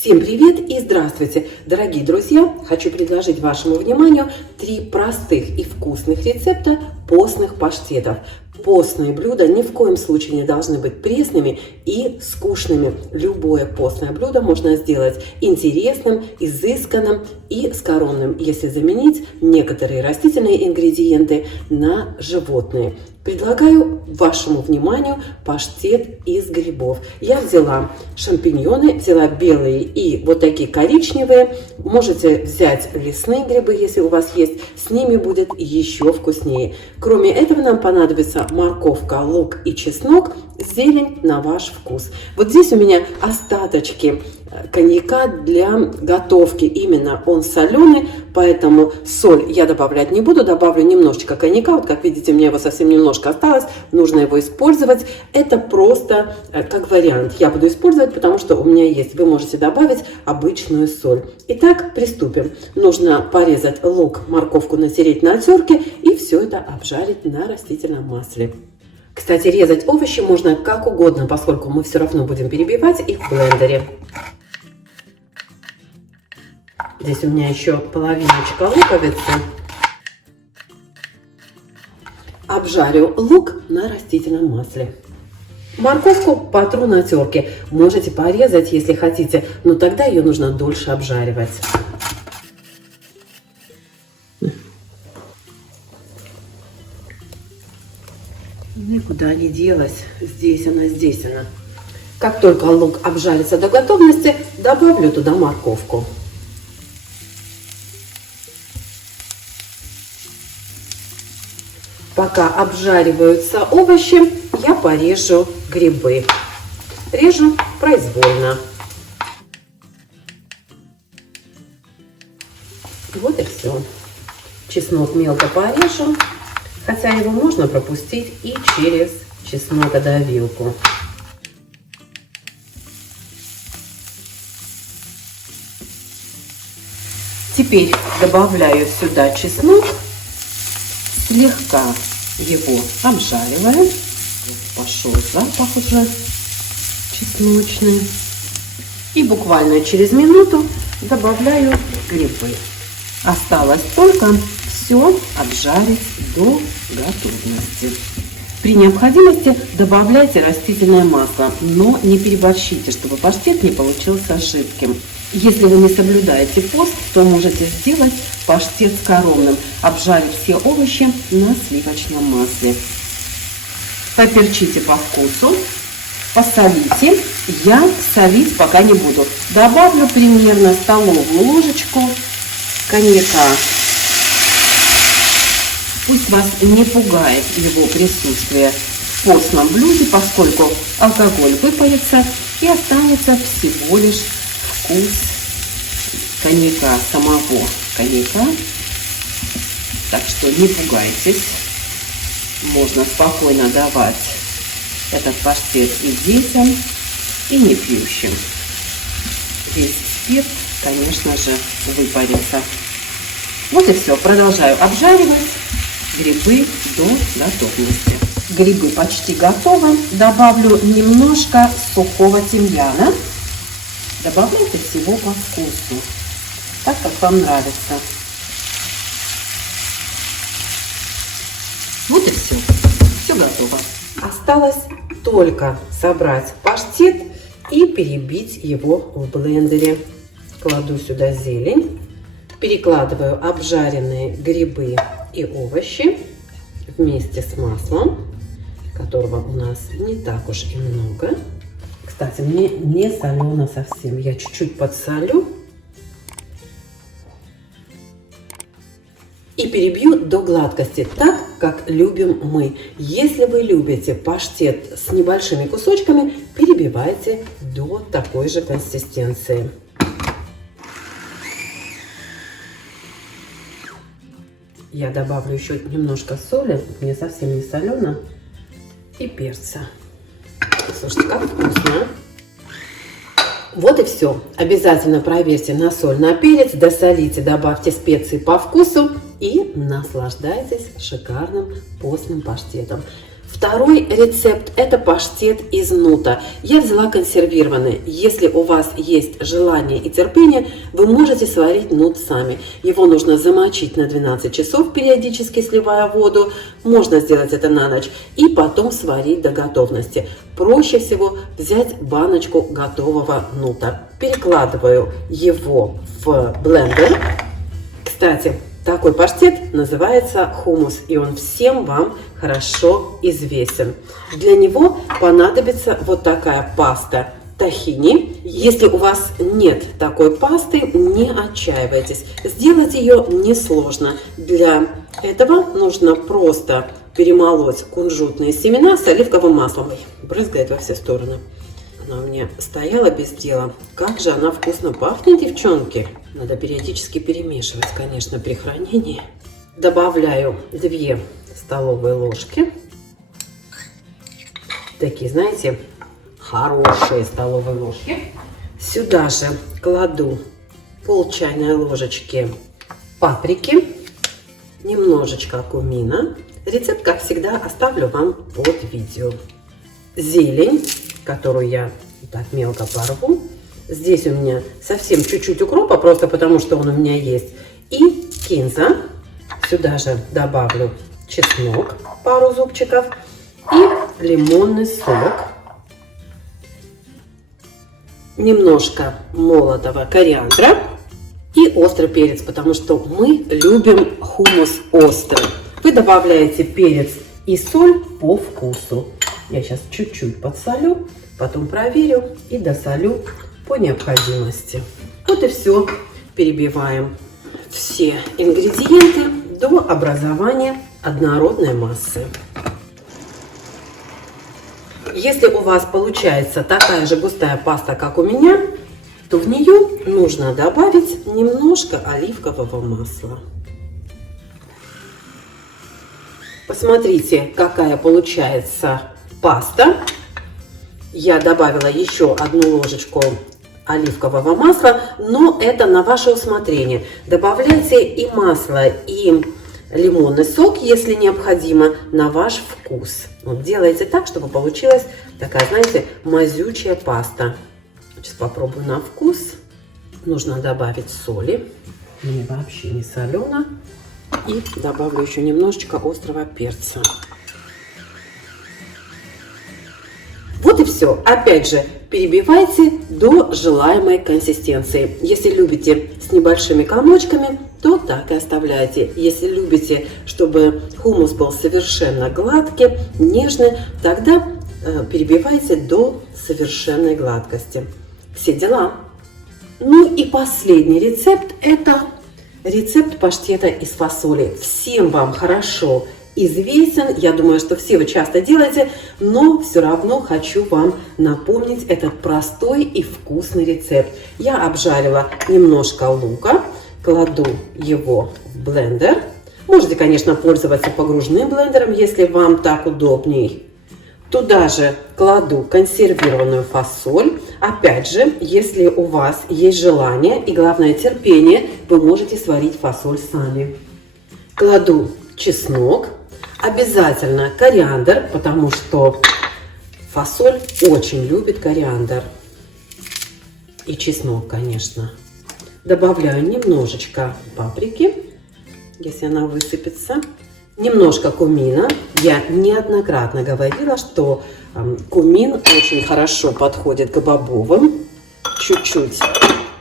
Всем привет и здравствуйте, дорогие друзья! Хочу предложить вашему вниманию 3 простых и вкусных рецепта постных паштетов. Постные блюда ни в коем случае не должны быть пресными и скучными. Любое постное блюдо можно сделать интересным, изысканным и скоромным, если заменить некоторые растительные ингредиенты на животные. Предлагаю вашему вниманию паштет из грибов. Я взяла шампиньоны, взяла белые и вот такие коричневые. Можете взять лесные грибы, если у вас есть. С ними будет еще вкуснее. Кроме этого нам понадобится морковка, лук и чеснок, зелень на ваш вкус. Вот здесь у меня остаточки коньяка для готовки. Именно он соленый, поэтому соль я добавлять не буду. Добавлю немножечко коньяка. Вот как видите, у меня его совсем немножко осталось. Нужно его использовать. Это просто как вариант. Я буду использовать, потому что у меня есть. Вы можете добавить обычную соль. Итак, приступим. Нужно порезать лук, морковку натереть на терке и все это обжарить на растительном масле. Кстати, резать овощи можно как угодно, поскольку мы все равно будем перебивать их в блендере. Здесь у меня еще половиночка луковицы. Обжарю лук на растительном масле. Морковку потру на терке. Можете порезать, если хотите, но тогда ее нужно дольше обжаривать. Никуда не делась. Здесь она, здесь она. Как только лук обжарится до готовности, добавлю туда морковку. Пока обжариваются овощи, я порежу грибы. Режу произвольно. Вот и все. Чеснок мелко порежу, хотя его можно пропустить и через чеснокодавилку. Теперь добавляю сюда чеснок. Слегка его обжариваем. Пошел запах уже чесночный. И буквально через минуту добавляю грибы. Осталось только все обжарить до готовности. При необходимости добавляйте растительное масло, но не переборщите, чтобы паштет не получился жидким. Если вы не соблюдаете пост, то можете сделать паштет скоромным, обжарив все овощи на сливочном масле. Поперчите по вкусу, посолите. Я солить пока не буду. Добавлю примерно столовую ложечку коньяка. Пусть вас не пугает его присутствие в постном блюде, поскольку алкоголь выпарится и останется всего лишь вкус коньяка, самого коньяка. Так что не пугайтесь. Можно спокойно давать этот паштет и детям, и не пьющим. Весь спирт, конечно же, выпарится. Вот и все. Продолжаю обжаривать грибы до готовности. Грибы почти готовы. Добавлю немножко сухого тимьяна. Добавляйте всего по вкусу, так как вам нравится. Вот и все. Все готово. Осталось только собрать паштет и перебить его в блендере. Кладу сюда зелень. Перекладываю обжаренные грибы и овощи вместе с маслом, которого у нас не так уж и много. Кстати, мне не солено совсем. Я чуть-чуть подсолю. И перебью до гладкости, так как любим мы. Если вы любите паштет с небольшими кусочками, перебивайте до такой же консистенции. Я добавлю еще немножко соли, мне совсем не солено, и перца. Слушайте, как вкусно. Вот и все. Обязательно проверьте на соль, на перец, досолите, добавьте специи по вкусу и наслаждайтесь шикарным постным паштетом. Второй рецепт – это паштет из нута. Я взяла консервированный. Если у вас есть желание и терпение, вы можете сварить нут сами. Его нужно замочить на 12 часов, периодически сливая воду. Можно сделать это на ночь и потом сварить до готовности. Проще всего взять баночку готового нута. Перекладываю его в блендер. Кстати, такой паштет называется хумус, и он всем вам хорошо известен. Для него понадобится вот такая паста тахини. Если у вас нет такой пасты, не отчаивайтесь. Сделать ее несложно. Для этого нужно просто перемолоть кунжутные семена с оливковым маслом. Ой, брызгает во все стороны. Она у меня стояла без дела. Как же она вкусно пахнет, девчонки. Надо периодически перемешивать, конечно, при хранении. Добавляю 2 столовые ложки. Такие, знаете, хорошие столовые ложки. Сюда же кладу пол чайной ложечки паприки, немножечко кумина. Рецепт, как всегда, оставлю вам под видео. Зелень, которую я так мелко порву. Здесь у меня совсем чуть-чуть укропа, просто потому что он у меня есть. И кинза. Сюда же добавлю чеснок, пару зубчиков. И лимонный сок. Немножко молотого кориандра. И острый перец, потому что мы любим хумус острый. Вы добавляете перец и соль по вкусу. Я сейчас чуть-чуть подсолю, потом проверю и досолю по необходимости. Вот и все. Перебиваем все ингредиенты до образования однородной массы. Если у вас получается такая же густая паста, как у меня, то в нее нужно добавить немножко оливкового масла. Посмотрите, какая получается паста. Я добавила еще 1 ложечку оливкового масла, но это на ваше усмотрение. Добавляйте и масло, и лимонный сок, если необходимо, на ваш вкус. Вот делайте так, чтобы получилась такая, знаете, мазючая паста. Сейчас попробую на вкус. Нужно добавить соли. Мне вообще не солено. И добавлю еще немножечко острого перца. Вот и все. Опять же, перебивайте до желаемой консистенции. Если любите с небольшими комочками, то так и оставляйте. Если любите, чтобы хумус был совершенно гладкий, нежный, тогда перебивайте до совершенной гладкости. Все дела. Ну и последний рецепт – это рецепт паштета из фасоли. Всем вам хорошо известен. Я думаю, что все вы часто делаете, но все равно хочу вам напомнить этот простой и вкусный рецепт. Я обжарила немножко лука, кладу его в блендер. Можете, конечно, пользоваться погружным блендером, если вам так удобней. Туда же кладу консервированную фасоль. Опять же, если у вас есть желание и, главное, терпение, вы можете сварить фасоль сами. Кладу чеснок. Обязательно кориандр, потому что фасоль очень любит кориандр. И чеснок, конечно. Добавляю немножечко паприки, если она высыпется. Немножко кумина. Я неоднократно говорила, что кумин очень хорошо подходит к бобовым. Чуть-чуть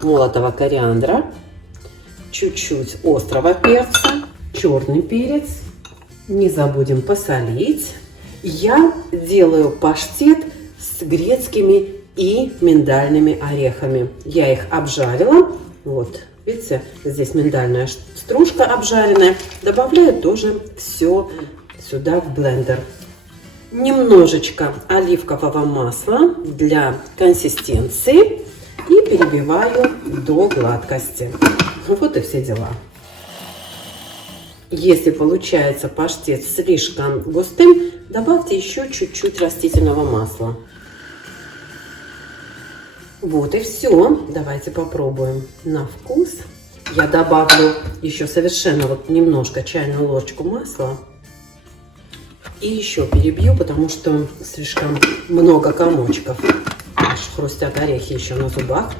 молотого кориандра. Чуть-чуть острого перца. Черный перец. Не забудем посолить. Я делаю паштет с грецкими и миндальными орехами. Я их обжарила. Вот, видите, здесь миндальная стружка обжаренная. Добавляю тоже все сюда в блендер. Немножечко оливкового масла для консистенции. И перебиваю до гладкости. Вот и все дела. Если получается паштет слишком густым, добавьте еще чуть-чуть растительного масла. Вот и все. Давайте попробуем на вкус. Я добавлю еще совершенно вот немножко чайную ложечку масла. И еще перебью, потому что слишком много комочков. Аж хрустят орехи еще на зубах.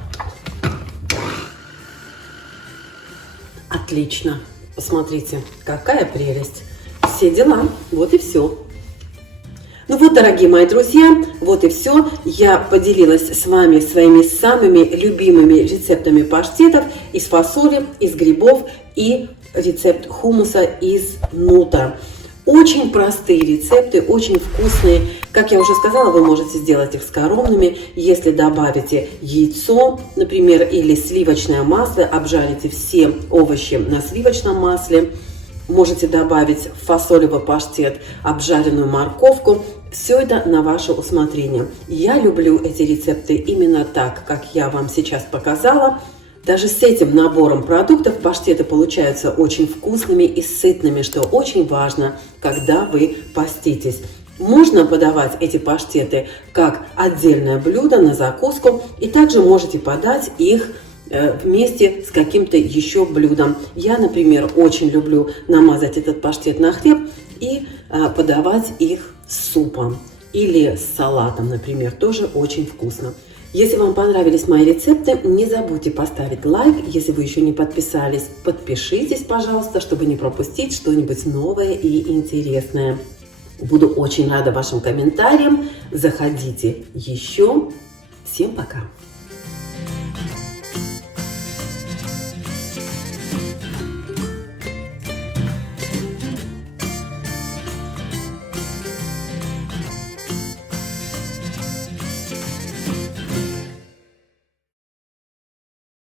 Отлично. Посмотрите, какая прелесть. Все дела. Вот и все. Ну вот, дорогие мои друзья, вот и все. Я поделилась с вами своими самыми любимыми рецептами паштетов из фасоли, из грибов и рецепт хумуса из нута. Очень простые рецепты, очень вкусные. Как я уже сказала, вы можете сделать их скоромными. Если добавите яйцо, например, или сливочное масло, обжарите все овощи на сливочном масле. Можете добавить в фасолевый паштет обжаренную морковку. Все это на ваше усмотрение. Я люблю эти рецепты именно так, как я вам сейчас показала. Даже с этим набором продуктов паштеты получаются очень вкусными и сытными, что очень важно, когда вы поститесь. Можно подавать эти паштеты как отдельное блюдо на закуску, и также можете подать их вместе с каким-то еще блюдом. Я, например, очень люблю намазать этот паштет на хлеб и подавать их с супом или с салатом, например, тоже очень вкусно. Если вам понравились мои рецепты, не забудьте поставить лайк. Если вы еще не подписались, подпишитесь, пожалуйста, чтобы не пропустить что-нибудь новое и интересное. Буду очень рада вашим комментариям. Заходите еще. Всем пока!